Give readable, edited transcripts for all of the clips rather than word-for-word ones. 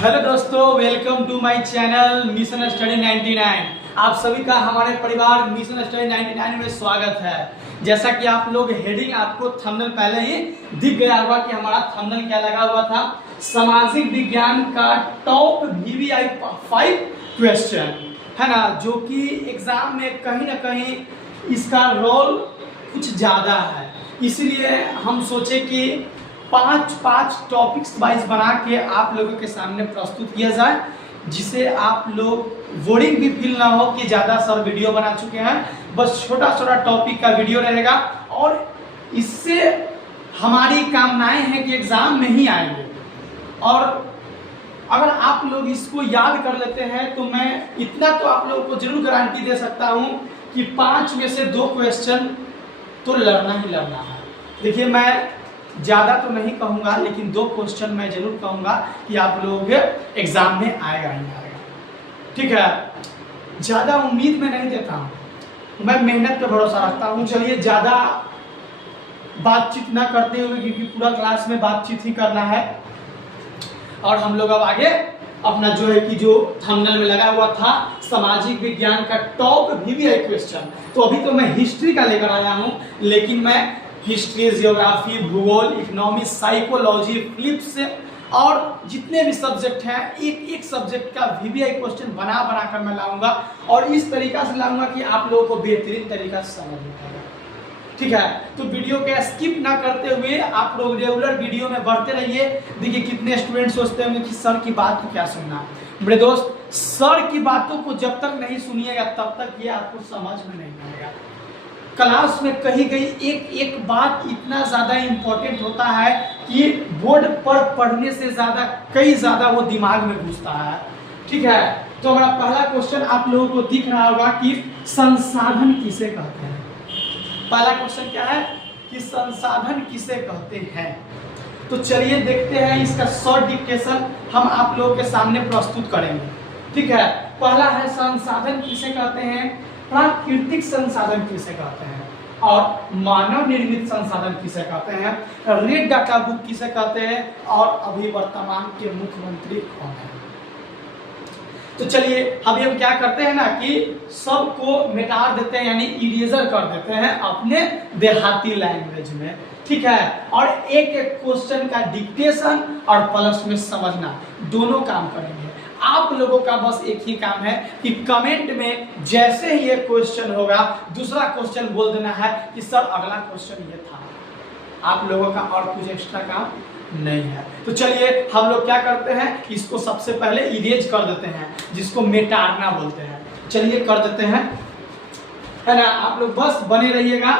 Hello दोस्तों, welcome to my channel mission study 99। आप सभी का हमारे परिवार मिशन स्टडी 99 में स्वागत है। जैसा कि आप लोग हेडिंग आपको थंबनेल पहले ही दिख गया होगा कि हमारा थंबनेल क्या लगा हुआ था, सामाजिक विज्ञान का टॉप VVI 5 क्वेश्चन है ना, जो कि एग्जाम में कहीं ना कहीं इसका रोल कुछ ज़्यादा है। इसलिए हम सोचे कि पांच टॉपिक्स वाइज बना के आप लोगों के सामने प्रस्तुत किया जाए, जिसे आप लोग बोरिंग भी फील ना हो कि ज़्यादा सर वीडियो बना चुके हैं। बस छोटा छोटा टॉपिक का वीडियो रहेगा और इससे हमारी कामनाएं हैं कि एग्जाम में ही आएंगे। और अगर आप लोग इसको याद कर लेते हैं तो मैं इतना तो आप लोगों को जरूर गारंटी दे सकता हूं कि 5 में से 2 क्वेश्चन तो लड़ना ही लड़ना है। देखिए, मैं ज़्यादा तो नहीं कहूँगा, लेकिन 2 क्वेश्चन मैं जरूर कहूँगा कि आप लोगों के एग्जाम में आएगा ही आएगा। ठीक है, ज़्यादा उम्मीद मैं नहीं देता हूँ, मैं मेहनत पे भरोसा रखता हूँ। चलिए, ज़्यादा बातचीत ना करते हुए, क्योंकि पूरा क्लास में बातचीत ही करना है, और हम लोग अब आगे अपना जो है कि जो थंबनेल में लगा हुआ था सामाजिक विज्ञान का टॉप VVI क्वेश्चन, तो अभी तो मैं हिस्ट्री का लेकर आया हूँ, लेकिन मैं हिस्ट्री, जियोग्राफी, भूगोल, इकोनॉमिक्स, साइकोलॉजी, फिलिप्स और जितने भी सब्जेक्ट हैं, एक सब्जेक्ट का VVI क्वेश्चन बना कर मैं लाऊंगा, और इस तरीका से लाऊंगा कि आप लोगों को बेहतरीन तरीका से समझ में आएगा। ठीक है, तो वीडियो के स्किप ना करते हुए आप लोग रेगुलर वीडियो में बढ़ते रहिए। देखिए, कितने स्टूडेंट सोचते होंगे कि सर की बात को क्या सुनना। मेरे दोस्त, सर की बातों को जब तक नहीं सुनिएगा तब तक ये आपको समझ में नहीं आएगा। क्लास में कही गई एक बात इतना ज़्यादा इम्पोर्टेंट होता है कि बोर्ड पर पढ़ने से ज़्यादा कई ज़्यादा वो दिमाग में घुसता है। ठीक है, तो हमारा पहला क्वेश्चन आप लोगों को दिख रहा होगा कि संसाधन किसे कहते हैं। पहला क्वेश्चन क्या है कि संसाधन किसे कहते हैं। तो चलिए देखते हैं, इसका शॉर्ट डिक्टेशन हम आप लोगों के सामने प्रस्तुत करेंगे। ठीक है, पहला है संसाधन किसे कहते हैं, प्राकृतिक संसाधन किसे कहते हैं, और मानव निर्मित संसाधन किसे कहते हैं, रेड डाटा बुक किसे कहते हैं, और अभी वर्तमान के मुख्यमंत्री कौन है। तो चलिए, अभी हम क्या करते हैं ना कि सबको मिटा देते हैं, यानी इरेजर कर देते हैं अपने देहाती लैंग्वेज में। ठीक है, और एक क्वेश्चन का डिक्टेशन और प्लस में समझना, दोनों काम करेंगे। आप लोगों का बस एक ही काम है कि कमेंट में जैसे ही ये क्वेश्चन होगा दूसरा क्वेश्चन बोल देना है कि सर अगला क्वेश्चन ये था। आप लोगों का और कुछ एक्स्ट्रा काम नहीं है। तो चलिए, हम लोग क्या करते हैं, इसको सबसे पहले इरेज कर देते हैं, जिसको मेटारना बोलते हैं। चलिए कर देते हैं, है ना। आप लोग बस बने रहिएगा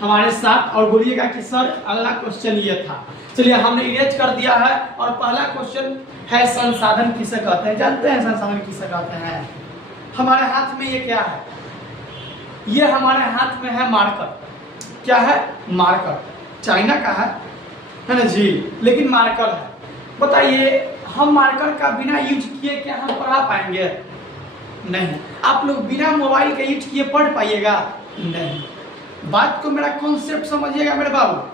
हमारे साथ और बोलिएगा कि सर अगला क्वेश्चन ये था। चलिए, हमने इरेज कर दिया है, और पहला क्वेश्चन है संसाधन किसे कहते हैं। जानते हैं संसाधन किसे कहते हैं। हमारे हाथ में ये क्या है, ये हमारे हाथ में है मार्कर। क्या है, मार्कर। चाइना का है ना जी, लेकिन मार्कर है। बताइए, हम मार्कर का बिना यूज किए क्या हम पढ़ा पाएंगे? नहीं। आप लोग बिना मोबाइल के यूज किए पढ़ पाइएगा? नहीं। बात को मेरा कॉन्सेप्ट समझिएगा मेरे बाबू।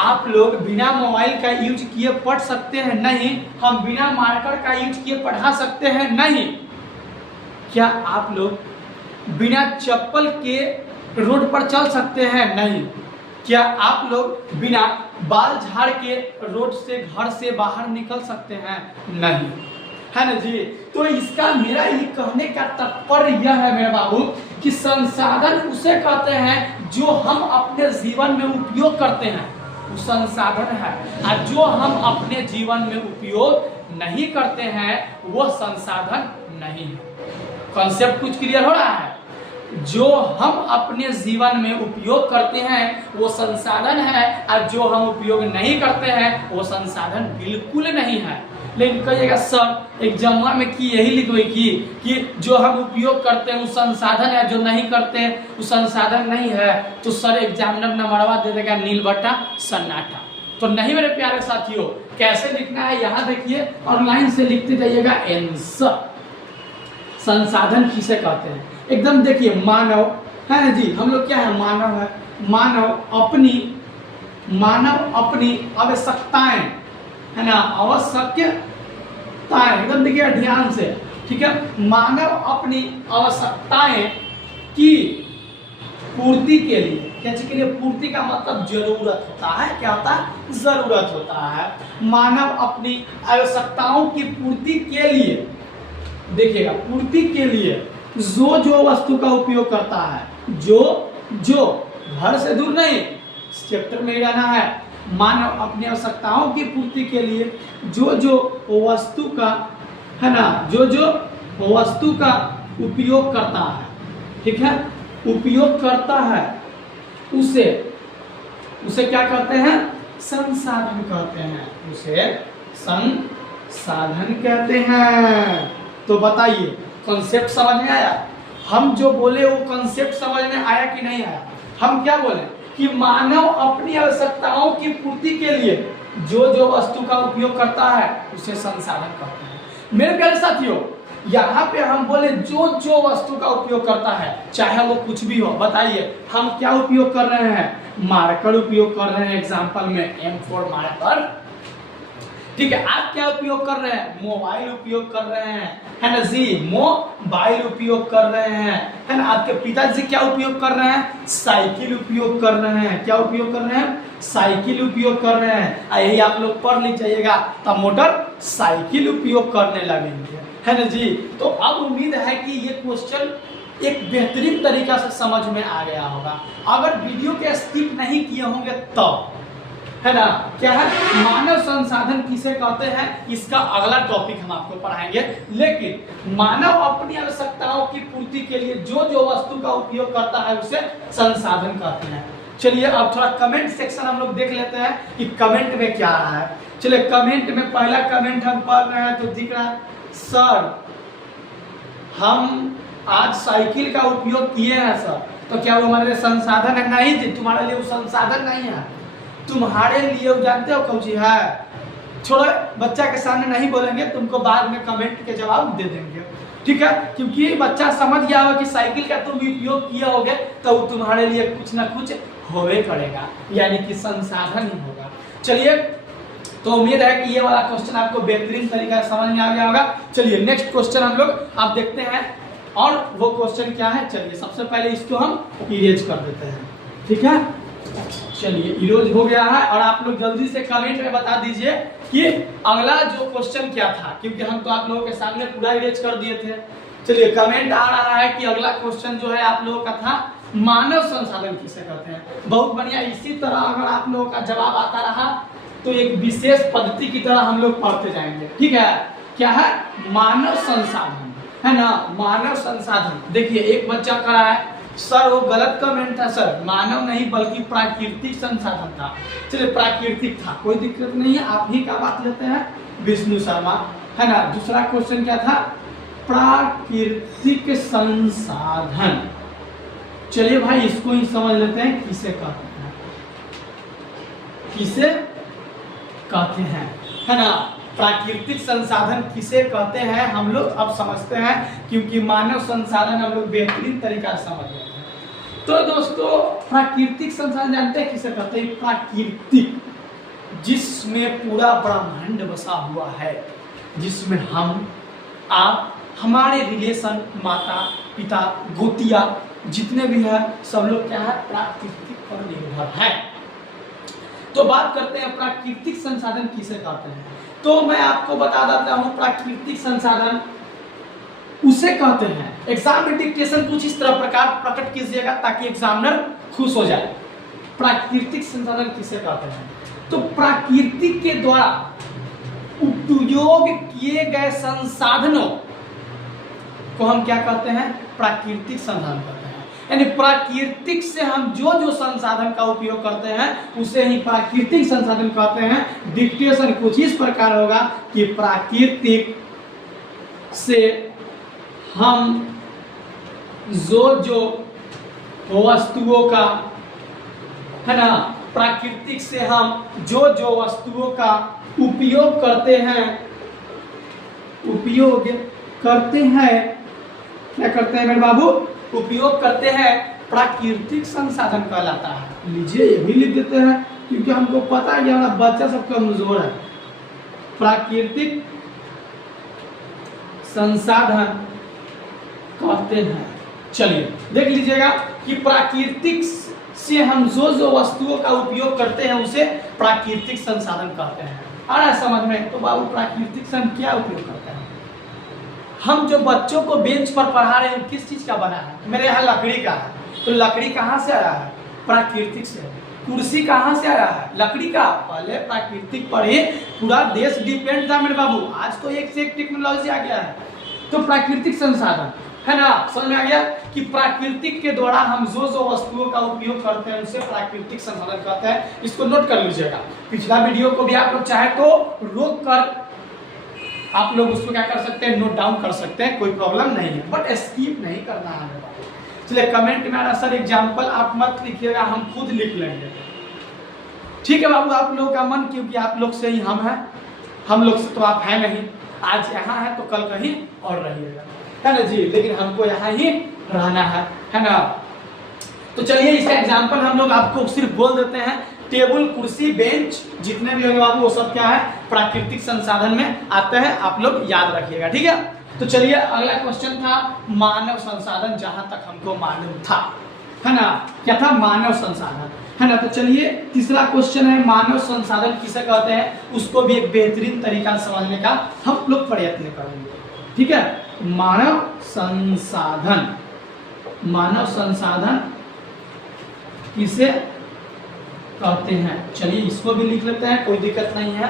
आप लोग बिना मोबाइल का यूज किए पढ़ सकते हैं? नहीं। हम बिना मार्कर का यूज किए पढ़ा सकते हैं? नहीं। क्या आप लोग बिना चप्पल के रोड पर चल सकते हैं? नहीं। क्या आप लोग बिना बाल झाड़ के रोड से, घर से बाहर निकल सकते हैं? नहीं, है ना जी। तो इसका मेरा ये कहने का तात्पर्य यह है मेरे बाबू कि संसाधन उसे कहते हैं जो हम अपने जीवन में उपयोग करते हैं, वो संसाधन है। और जो हम अपने जीवन में उपयोग नहीं करते हैं वो संसाधन नहीं है। कॉन्सेप्ट कुछ क्लियर हो रहा है? जो हम अपने जीवन में उपयोग करते हैं वो संसाधन है, और जो हम उपयोग नहीं करते हैं वो संसाधन बिल्कुल नहीं है। लेकिन कहिएगा सर एग्जाम में की यही लिखोगे कि जो हम उपयोग करते हैं वो संसाधन है, जो नहीं करते हैं वो संसाधन नहीं है, तो सर एग्जामिनर नंबरवा दे देगा नील बटा सन्नाटा। तो नहीं मेरे प्यारे साथियों, कैसे लिखना है यहाँ देखिए, और लाइन से लिखते जाइएगा आंसर। संसाधन किसे कहते हैं, एकदम देखिए, मानव है ना जी। हम लोग क्या है, मानव है। मानव अपनी आवश्यकताएं, है ना, आवश्यक आवश्यकताएं, एकदम देखिए ध्यान से, ठीक है। मानव अपनी आवश्यकताएं की पूर्ति के लिए, क्या चीज के लिए? पूर्ति का मतलब जरूरत होता है, क्या होता है? जरूरत होता है। मानव अपनी आवश्यकताओं की पूर्ति के लिए, देखिएगा, पूर्ति के लिए जो वस्तु का उपयोग करता है, जो घर से दूर नहीं, चैप्टर में ही रहना है। मानव अपनी आवश्यकताओं की पूर्ति के लिए जो वस्तु का, है ना, जो वस्तु का उपयोग करता है, ठीक है, उपयोग करता है, उसे क्या कहते हैं? संसाधन कहते हैं, उसे संसाधन कहते हैं। तो बताइए, कॉन्सेप्ट समझ में आया? हम जो बोले वो कॉन्सेप्ट समझ में आया कि नहीं आया? हम क्या बोले कि मानव अपनी आवश्यकताओं की पूर्ति के लिए जो वस्तु का उपयोग करता है उसे संसाधन कहते हैं। मेरे प्यारे साथियों, यहाँ पे हम बोले जो वस्तु का उपयोग करता है, चाहे वो कुछ भी हो। बताइए, हम क्या उपयोग कर रहे हैं? मार्कर उपयोग कर रहे हैं, एग्जाम्पल में M4 मार्कर, ठीक है। आप क्या उपयोग कर रहे हैं? मोबाइल उपयोग कर रहे हैं, है ना जी, मोबाइल उपयोग कर रहे हैं, है ना। आपके पिताजी क्या उपयोग कर रहे हैं? साइकिल उपयोग कर रहे हैं। क्या उपयोग कर रहे हैं? साइकिल उपयोग कर रहे हैं। यही आप लोग पढ़ लिख जाइएगा, तब मोटर साइकिल उपयोग करने लगेंगे, है ना जी। तो अब उम्मीद है कि ये क्वेश्चन एक बेहतरीन तरीका से समझ में आ गया होगा। अगर वीडियो के स्किप नहीं किए होंगे तब, है ना, क्या है मानव संसाधन किसे कहते हैं, इसका अगला टॉपिक हम आपको पढ़ाएंगे। लेकिन मानव अपनी आवश्यकताओं की पूर्ति के लिए जो वस्तु का उपयोग करता है उसे संसाधन कहते हैं। चलिए अब थोड़ा कमेंट सेक्शन हम लोग देख लेते हैं कि कमेंट में क्या रहा है। चलिए कमेंट में पहला कमेंट हम पढ़ रहे हैं, तो दिख रहा है, सर हम आज साइकिल का उपयोग किए हैं सर। तो क्या वो हमारे लिए संसाधन है? नहीं जी, तुम्हारे लिए वो संसाधन नहीं है, तुम्हारे लिए जानते हो कौन सी है? छोड़ो, बच्चा के सामने नहीं बोलेंगे, तुमको बाद में कमेंट के जवाब दे देंगे, ठीक है। क्योंकि बच्चा समझ गया होगा कि साइकिल का तुम उपयोग किया होगे तो तुम्हारे लिए कुछ ना कुछ होवे करेगा, यानी कि संसाधन ही होगा। चलिए, तो उम्मीद है कि ये वाला क्वेश्चन आपको बेहतरीन तरीका से समझ में आ गया होगा। चलिए नेक्स्ट क्वेश्चन हम लोग आप देखते हैं, और वो क्वेश्चन क्या है? चलिए सबसे पहले इसको हम इरेज कर देते हैं, ठीक है। चलिए इरेज हो गया है, और आप लोग जल्दी से कमेंट में बता दीजिए कि अगला जो क्वेश्चन क्या था, क्योंकि हम तो आप लोगों के सामने पूरा इरेज कर दिए थे। चलिए कमेंट आ रहा है कि अगला क्वेश्चन जो है आप लोगों का था, मानव संसाधन किसे कहते हैं। बहुत बढ़िया। इसी तरह अगर आप लोगों का जवाब आता रहा तो एक विशेष पद्धति की तरह हम लोग पढ़ते जाएंगे, ठीक है। क्या है? मानव संसाधन, है ना, मानव संसाधन। देखिए एक बच्चा कह रहा है सर वो गलत कमेंट था सर, मानव नहीं बल्कि प्राकृतिक संसाधन था। चलिए प्राकृतिक था, कोई दिक्कत नहीं है, आप ही का बात लेते हैं, विष्णु शर्मा, है ना। दूसरा क्वेश्चन क्या था? प्राकृतिक संसाधन। चलिए भाई इसको ही समझ लेते हैं, किसे कहते हैं, किसे कहते हैं, है ना। प्राकृतिक संसाधन किसे कहते हैं हम लोग अब समझते हैं, क्योंकि मानव संसाधन हम लोग बेहतरीन तरीका से समझ लेते हैं। तो दोस्तों प्राकृतिक संसाधन जानते हैं किसे कहते हैं? प्राकृतिक, जिसमें पूरा ब्रह्मांड बसा हुआ है, जिसमें हम, आप, हमारे रिलेशन, माता पिता, गोतिया जितने भी है सब लोग क्या है? प्राकृतिक पर निर्भर है। तो बात करते हैं प्राकृतिक संसाधन किसे कहते हैं। तो मैं आपको बता देता हूं, प्राकृतिक संसाधन उसे कहते हैं। एग्जाम में डिक्टेशन कुछ इस तरह प्रकार प्रकट कीजिएगा ताकि एग्जामिनर खुश हो जाए। प्राकृतिक संसाधन किसे कहते हैं? तो प्राकृतिक के द्वारा उपयोग किए गए संसाधनों को हम क्या कहते हैं? प्राकृतिक संसाधन कहते हैं। यानी प्राकृतिक से हम जो संसाधन का उपयोग करते हैं उसे ही प्राकृतिक संसाधन कहते हैं। डिक्टेशन कुछ इस प्रकार होगा कि प्राकृतिक से हम जो वस्तुओं का, है ना, प्राकृतिक से हम जो वस्तुओं का उपयोग करते हैं, क्या करते हैं मेरे बाबू? उपयोग करते हैं, प्राकृतिक संसाधन कहलाता है। लीजिए ये भी लिख देते हैं क्योंकि हमको पता है कि हमारा बच्चा सब कमजोर है। प्राकृतिक संसाधन कहते हैं। चलिए देख लीजिएगा कि प्राकृतिक से हम जो वस्तुओं का उपयोग करते हैं उसे प्राकृतिक संसाधन कहते हैं। आ रहा है समझ में? तो बाबू प्राकृतिक से हम क्या उपयोग करते हैं? हम जो बच्चों को बेंच पर पढ़ा रहे हैं किस चीज का बना है? मेरे यहाँ लकड़ी का है, तो लकड़ी कहाँ से आया है? प्राकृतिक से। कुर्सी कहाँ से आया है? लकड़ी का। पहले प्राकृतिक पर ही पूरा देश डिपेंड था मेरे बाबू, आज तो एक से एक टेक्नोलॉजी आ गया है। तो प्राकृतिक संसाधन है ना, समझ में आ गया कि प्राकृतिक के द्वारा हम जो वस्तुओं का उपयोग करते हैं उसे प्राकृतिक संसाधन कहते हैं। इसको नोट कर लीजिएगा। पिछला वीडियो को भी आप लोग चाहे तो रोक कर आप लोग उसको क्या कर सकते हैं, नोट डाउन कर सकते हैं, कोई प्रॉब्लम नहीं है, बट स्किप नहीं करना है। चलिए कमेंट में आना सर एग्जाम्पल आप मत लिखिएगा, हम खुद लिख लेंगे। ठीक है बाबू, आप लोगों का मन, क्योंकि आप लोग से ही हम हैं, हम लोग से तो आप हैं नहीं। आज यहाँ है तो कल कहीं और रहिएगा, है ना जी, लेकिन हमको यहाँ ही रहना है ना। तो चलिए इसका एग्जाम्पल हम लोग आपको सिर्फ बोल देते हैं। टेबल, कुर्सी, बेंच जितने भी होंगे बाबू वो सब क्या है? प्राकृतिक संसाधन में आते हैं, आप लोग याद रखिएगा। ठीक है, तो चलिए अगला क्वेश्चन था मानव संसाधन, जहां तक हमको मालूम था, है ना, क्या था? मानव संसाधन, है ना। तो चलिए तीसरा क्वेश्चन है मानव संसाधन किसे कहते हैं, उसको भी एक बेहतरीन तरीका समझने का हम लोग प्रयत्न करेंगे। ठीक है, मानव संसाधन, मानव संसाधन किसे कहते हैं? चलिए इसको भी लिख लेते हैं, कोई दिक्कत नहीं है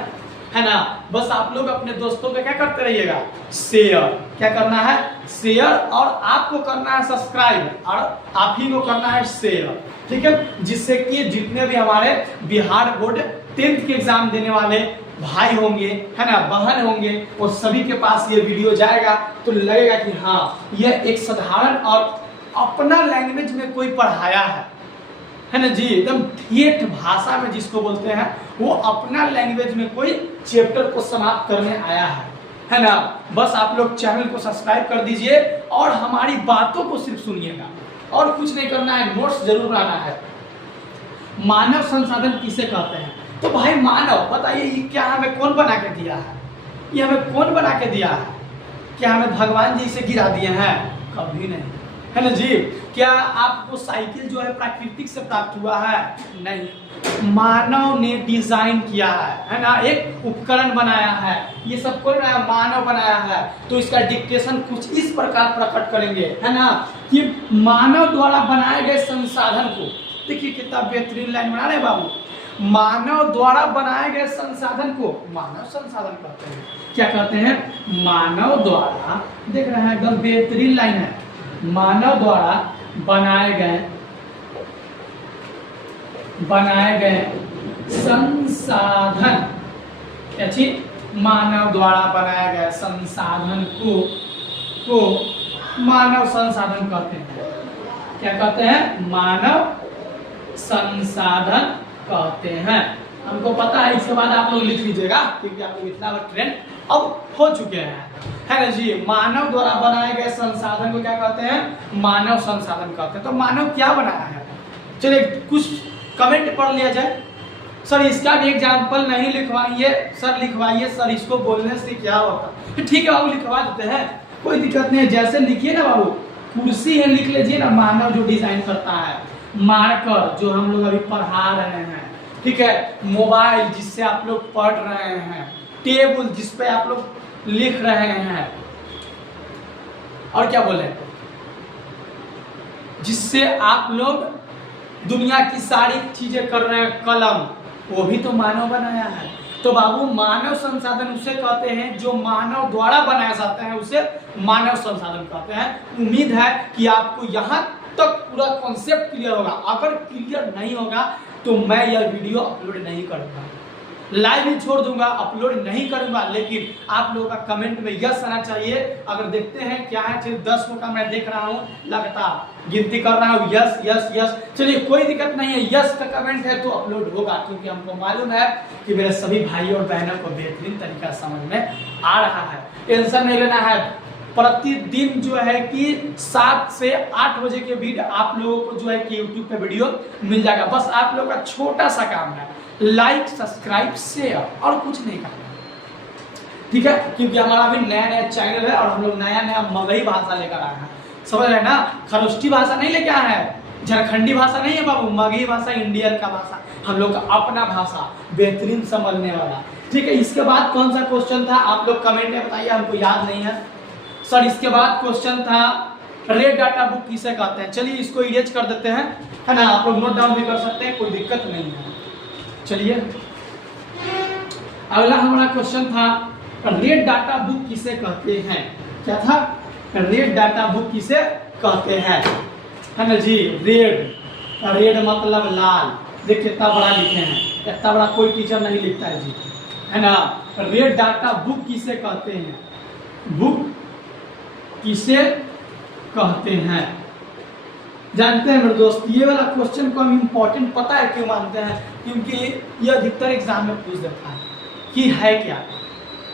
ना। बस आप लोग अपने दोस्तों को क्या करते रहिएगा? शेयर। क्या करना है? शेयर। और आपको करना है सब्सक्राइब, और आप ही को करना है शेयर। ठीक है, जिससे कि जितने भी हमारे बिहार बोर्ड 10th के एग्जाम देने वाले भाई होंगे, है ना, बहन होंगे, वो सभी के पास ये वीडियो जाएगा तो लगेगा कि हाँ यह एक साधारण और अपना लैंग्वेज में कोई पढ़ाया है ना जी, एकदम ठेठ भाषा में जिसको बोलते हैं, वो अपना लैंग्वेज में कोई चैप्टर को समाप्त करने आया है ना। बस आप लोग चैनल को सब्सक्राइब कर दीजिए और हमारी बातों को सिर्फ सुनिएगा, और कुछ नहीं करना है, नोट्स जरूर लाना है। मानव संसाधन किसे कहते हैं? तो भाई मानव, बताइए ये क्या हमें कौन बना के दिया है? ये हमें कौन बना के दिया है? क्या हमें भगवान जी से गिरा दिए हैं? कभी नहीं, है ना जी। क्या आपको साइकिल जो है प्राकृतिक से प्राप्त हुआ है? नहीं, मानव ने डिजाइन किया है ना, एक उपकरण बनाया है। ये सब कौन बनाया? मानव बनाया है। तो इसका डिक्टेशन कुछ इस प्रकार प्रकट करेंगे, है ना, कि मानव द्वारा बनाए गए संसाधन को, देखिए कितना बेहतरीन लाइन बना रहे बाबू, मानव द्वारा बनाए गए संसाधन को मानव संसाधन कहते हैं। क्या कहते हैं? मानव द्वारा, देख रहे हैं एकदम बेहतरीन लाइन है, मानव द्वारा बनाए गए संसाधन, क्या चीज? मानव द्वारा बनाए गए संसाधन को मानव संसाधन कहते हैं। क्या कहते हैं? मानव संसाधन कहते हैं। हमको पता है, इसके बाद आप लोग लिख लीजिएगा, क्योंकि आप लोग इतना ट्रेंड अब हो चुके हैं, है ना जी। मानव द्वारा बनाए गए संसाधन को क्या कहते हैं? मानव संसाधन कहते हैं। तो मानव क्या बनाया है? चलिए कुछ कमेंट पढ़ लिया जाए। सर इसका भी एग्जाम्पल नहीं लिखवाइए सर, लिखवाइए सर, इसको बोलने से क्या होता? ठीक है बाबू, लिखवा देते हैं, कोई दिक्कत नहीं है। जैसे लिखिए ना बाबू, कुर्सी है लिख लीजिए ना, मानव जो डिजाइन करता है। मार्कर जो हम लोग अभी पढ़ा रहे हैं, ठीक है। मोबाइल जिससे आप लोग पढ़ रहे हैं। टेबल जिस पे आप लोग लिख रहे हैं। और क्या बोले, जिससे आप लोग दुनिया की सारी चीजें कर रहे हैं। कलम, वो भी तो मानव बनाया है। तो बाबू मानव संसाधन उसे कहते हैं जो मानव द्वारा बनाए जाते हैं, उसे मानव संसाधन कहते हैं। उम्मीद है कि आपको यहाँ तक पूरा कॉन्सेप्ट क्लियर होगा। अगर क्लियर नहीं होगा तो मैं यह वीडियो अपलोड नहीं करूंगा, लाइव ही छोड़ दूंगा, अपलोड नहीं करूंगा। लेकिन आप लोगों का कमेंट में यस आना चाहिए। अगर देखते हैं क्या है, सिर्फ 10 का मैं देख रहा हूँ, लगातार गिनती कर रहा हूँ, यस यस यस। चलिए कोई दिक्कत नहीं है, यस का कमेंट है तो अपलोड होगा, क्योंकि हमको मालूम है कि मेरे सभी भाई और बहनों को बेहतरीन तरीका समझ में आ रहा है। टेंशन नहीं लेना है। प्रतिदिन जो है कि 7 से 8 बजे के बीच आप लोगों को जो है कि YouTube पे वीडियो मिल जाएगा। बस आप लोगों का छोटा सा काम है, लाइक, सब्सक्राइब, शेयर, और कुछ नहीं करना। ठीक है, क्योंकि हमारा अभी नया नया चैनल है और हम लोग नया नया मगही भाषा लेकर आए हैं, समझ रहे हैं ना। खरोष्टी भाषा नहीं लेके आए हैं, झारखंडी भाषा नहीं है बाबू, मगही भाषा इंडियन का भाषा, हम लोग का अपना भाषा, बेहतरीन समझने वाला। ठीक है, इसके बाद कौन सा क्वेश्चन था आप लोग कमेंट में बताइए, हमको याद नहीं है सर। इसके बाद क्वेश्चन था रेड डाटा बुक किसे कहते हैं। चलिए इसको इरेज कर देते हैं, है ना, आप लोग नोट डाउन भी कर सकते हैं, कोई दिक्कत नहीं है। चलिए अगला हमारा क्वेश्चन था रेड डाटा बुक किसे कहते हैं। क्या था, रेड डाटा बुक किसे कहते हैं, है ना जी। रेड मतलब लाल, देखिए इतना बड़ा लिखे हैं, इतना बड़ा कोई टीचर नहीं लिखता है जी, है ना। रेड डाटा बुक किसे कहते हैं, बुक किसे कहते हैं, जानते हैं मेरे दोस्त। ये वाला क्वेश्चन को हम इम्पोर्टेंट पता है क्यों मानते हैं, क्योंकि ये अधिकतर एग्जाम में पूछ देता है कि है क्या,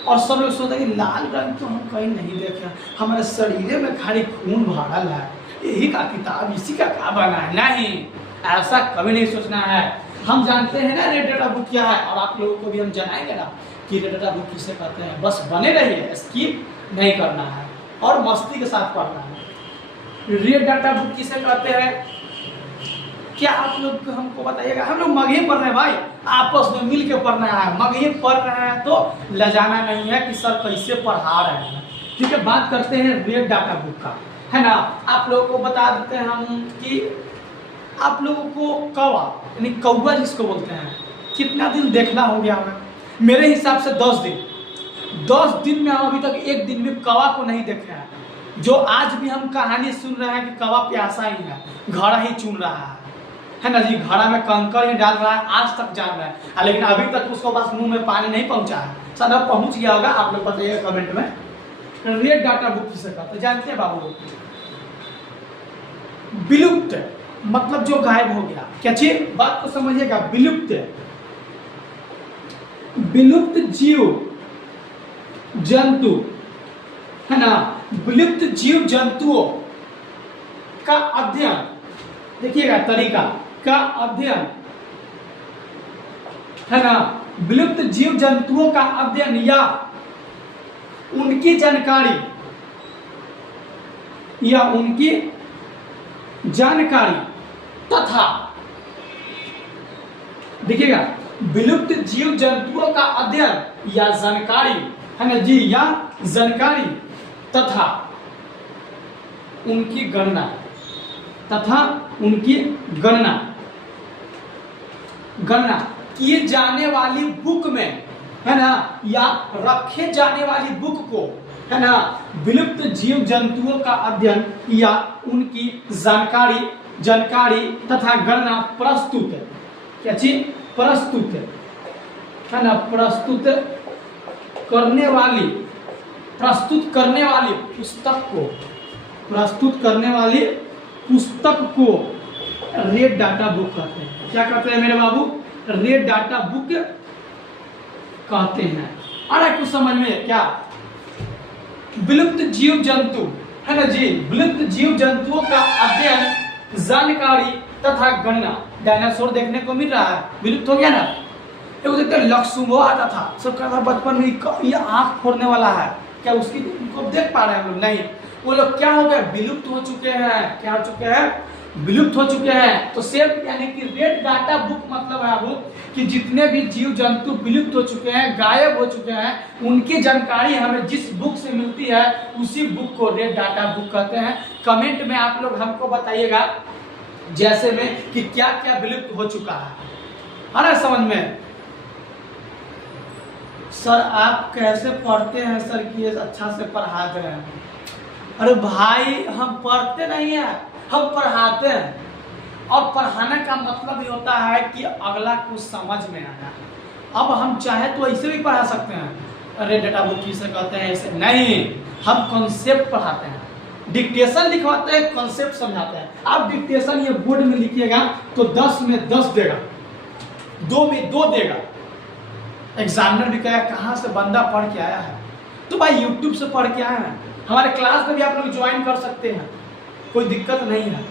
और सब लोग सोचते हैं कि लाल रंग तो हम कहीं नहीं देखे, हमारे शरीर में खाली खून भरल है, यही का किताब इसी का क्या बना है। नहीं, ऐसा कभी नहीं सोचना है। हम जानते हैं ना रेड डाटा बुक क्या है, और आप लोगों को भी हम जनाएंगे ना कि रेड डाटा बुक किसे कहते हैं। बस बने रहिए, स्किप नहीं करना है और मस्ती के साथ पढ़ना है। रेड डाटा बुक किसे कहते हैं, क्या आप लोग हमको बताइएगा। हम लोग मगही पढ़ रहे हैं भाई, आपस में मिल के पढ़ना है, मगही पढ़ रहे हैं तो लजाना नहीं है कि सर कैसे पढ़ा रहे हैं। ठीक है, बात करते हैं रेड डाटा बुक का, है ना। आप लोगों को बता देते हैं हम कि आप लोगों को कौवा यानी कौवा जिसको बोलते हैं, कितना दिन देखना हो गया हमें, मेरे हिसाब से 10 दिन। 10 दिन में हम अभी तक एक दिन में कौवा को नहीं देखे हैं। जो आज भी हम कहानी सुन रहे हैं कि कौवा प्यासा ही है, घड़ा ही चुन रहा है ना जी, घड़ा में कंकड़ ही डाल रहा है, आज तक जान रहा है, लेकिन अभी तक उसको बस मुंह में पानी नहीं पहुंचा है। शायद अब पहुंच गया होगा, आप लोग बताइएगा कमेंट में। रेड डाटा बुक किसे कहते हैं जानते हैं बाबू, विलुप्त मतलब जो गायब हो गया। क्या चीज, बात को समझिएगा। विलुप्त, विलुप्त जीव जंतु, है ना, विलुप्त जीव जंतुओं का अध्ययन, देखिएगा तरीका का अध्ययन, है ना। विलुप्त जीव जंतुओं का अध्ययन या उनकी जानकारी, या उनकी जानकारी तथा, देखिएगा, विलुप्त जीव जंतुओं का अध्ययन या जानकारी, है ना जी, या जानकारी तथा उनकी गणना, तथा उनकी गणना, गणना किए जाने वाली बुक में, है ना, या रखे जाने वाली बुक को, है ना, विलुप्त जीव जंतुओं का अध्ययन या उनकी जानकारी तथा गणना प्रस्तुत, क्या चीज, प्रस्तुत, है ना, प्रस्तुत करने वाली पुस्तक को, प्रस्तुत करने वाली पुस्तक को रेड डाटा बुक कहते हैं। क्या कहते हैं मेरे बाबू, रेड डाटा बुक कहते हैं। अरे कुछ समझ में क्या, विलुप्त जीव जंतु, है ना जी, विलुप्त जीव जंतुओं का अध्ययन, जानकारी तथा गणना। डायनासोर देखने को मिल रहा है, विलुप्त हो गया ना। एक देखते लक्ष्मो आता था, सब कहता था बचपन में ये आंख फोड़ने वाला है, क्या उसकी उनको देख पा रहे हैं हम लोग, नहीं, वो लोग क्या हो गए, विलुप्त हो चुके हैं। क्या हो चुके हैं, विलुप्त हो चुके हैं। तो सेम यानी कि रेड डाटा बुक मतलब है वो कि जितने भी जीव जंतु विलुप्त हो चुके हैं, गायब हो चुके हैं, उनकी जानकारी हमें जिस बुक से मिलती है उसी बुक को रेड डाटा बुक कहते हैं। कमेंट में आप लोग हमको बताइएगा जैसे में कि क्या क्या विलुप्त हो चुका है। आ रहा है समझ में। सर आप कैसे पढ़ते हैं सर कि ये अच्छा से पढ़ा दे रहे हैं। अरे भाई हम पढ़ते नहीं है, हम पढ़ाते हैं। और पढ़ाने का मतलब ये होता है कि अगला कुछ समझ में आना। अब हम चाहे तो ऐसे भी पढ़ा सकते हैं, अरे डाटा बुक किसे कहते हैं, ऐसे नहीं, हम कॉन्सेप्ट पढ़ाते हैं, डिक्टेशन लिखवाते हैं, कॉन्सेप्ट समझाते हैं। आप डिक्टेशन ये बोर्ड में लिखिएगा तो 10 में 10 देगा, 2 में 2 देगा। एग्जामिनर भी कहेगा कहाँ से बंदा पढ़ के आया है, तो भाई यूट्यूब से पढ़ के आया है। हमारे क्लास में भी आप लोग ज्वाइन कर सकते हैं, कोई दिक्कत नहीं है।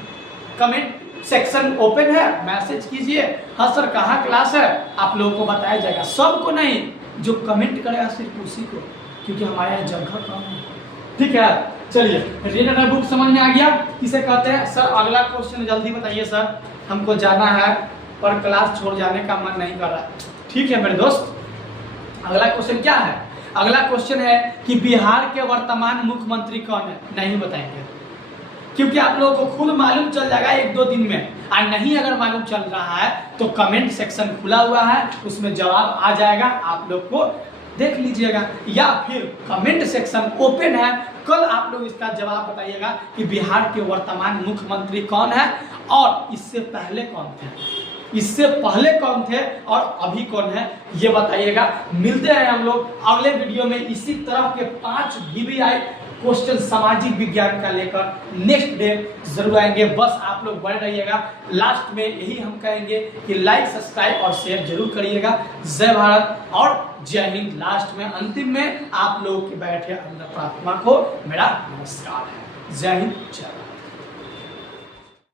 कमेंट सेक्शन ओपन है, मैसेज कीजिए, हाँ सर कहाँ क्लास है, आप लोगों को बताया जाएगा। सबको नहीं, जो कमेंट करेगा सिर्फ उसी को, क्योंकि हमारे यहाँ जगह कम है। ठीक है, चलिए रीड एंड बुक समझ में आ गया किसे कहते हैं। सर अगला क्वेश्चन जल्दी बताइए सर, हमको जाना है पर क्लास छोड़ जाने का मन नहीं कर रहा। ठीक है मेरे दोस्त, अगला क्वेश्चन क्या है? अगला क्वेश्चन है कि बिहार के वर्तमान मुख्यमंत्री कौन है? नहीं बताएंगे क्योंकि आप लोगों को खुद मालूम चल जाएगा 1-2 दिन में। और नहीं अगर मालूम चल रहा है तो कमेंट सेक्शन खुला हुआ है, उसमें जवाब आ जाएगा, आप लोग को देख लीजिएगा। या फिर कमेंट सेक्शन ओपन है, कल आप लोग इसका जवाब बताइएगा कि बिहार के वर्तमान मुख्यमंत्री कौन है और इससे पहले कौन थे, इससे पहले कौन थे और अभी कौन है, ये बताइएगा। मिलते हैं हम लोग अगले वीडियो में इसी तरह के 5 VVI क्वेश्चन सामाजिक विज्ञान का लेकर नेक्स्ट डे जरूर आएंगे। बस आप लोग बने रहिएगा। लास्ट में यही हम कहेंगे कि लाइक, सब्सक्राइब और शेयर जरूर करिएगा। जय भारत और जय हिंद। लास्ट में अंतिम में आप लोगों के बैठे अंदर प्रार्थना को मेरा नमस्कार है। जय हिंद, जय भारत।